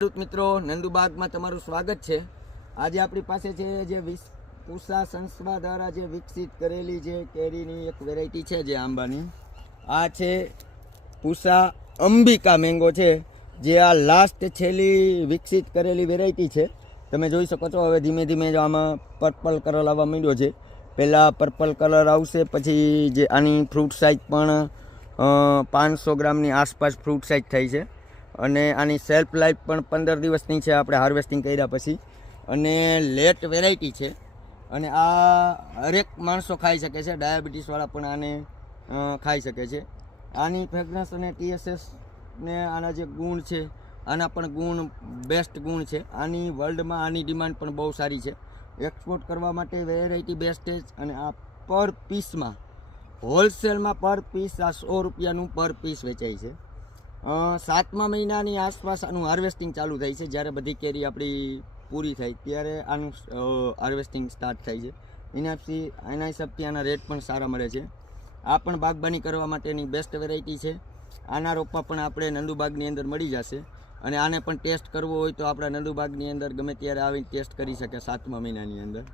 ખેડૂત મિત્રો, નંદુબાગમાં તમારું સ્વાગત છે। આજે આપણી પાસે છે જે પૂષા સંસ્થા દ્વારા જે વિકસિત કરેલી જે કેરીની એક વેરાયટી છે જે આંબાની, આ છે પૂષા અંબિકા મેંગો છે, જે આ લાસ્ટ છેલ્લી વિકસિત કરેલી વેરાયટી છે। તમે જોઈ શકો છો હવે ધીમે ધીમે જો આમાં પર્પલ કલર આવવા માંડ્યો છે। પહેલાં પર્પલ કલર આવશે, પછી જે આની ફ્રૂટ સાઇઝ પણ 500 ગ્રામની આસપાસ ફ્રૂટ સાઇઝ થઈ છે, અને આની સેલ્ફ લાઈફ પણ 15 દિવસની છે આપણે હાર્વેસ્ટિંગ કર્યા પછી, અને લેટ વેરાયટી છે, અને આ હરેક માણસો ખાઈ શકે છે। ડાયાબિટીસવાળા પણ આને ખાઈ શકે છે। આની ફ્રેગ્રન્સ અને TSS ને આના જે ગુણ છે, આના પણ ગુણ બેસ્ટ ગુણ છે। આની વર્લ્ડમાં આની ડિમાન્ડ પણ બહુ સારી છે, એક્સપોર્ટ કરવા માટે વેરાયટી બેસ્ટ છે। અને આ પર પીસમાં હોલસેલમાં પર પીસ આ 100 રૂપિયાનું પર પીસ વેચાય છે। 7મા મહિનાની આસપાસ આનું હાર્વેસ્ટિંગ ચાલુ થાય છે। જ્યારે બધી કેરી આપણી પૂરી થાય ત્યારે આનું હાર્વેસ્ટિંગ સ્ટાર્ટ થાય છે। એના હિસાબથી આના રેટ પણ સારા મળે છે। આ પણ બાગબાની કરવા માટેની બેસ્ટ વેરાયટી છે। આના રોપા પણ આપણે નંદુબાગની અંદર મળી જશે, અને આને પણ ટેસ્ટ કરવો હોય તો આપણા નંદુબાગની અંદર ગમે ત્યારે આવીને ટેસ્ટ કરી શકે 7મા મહિનાની અંદર।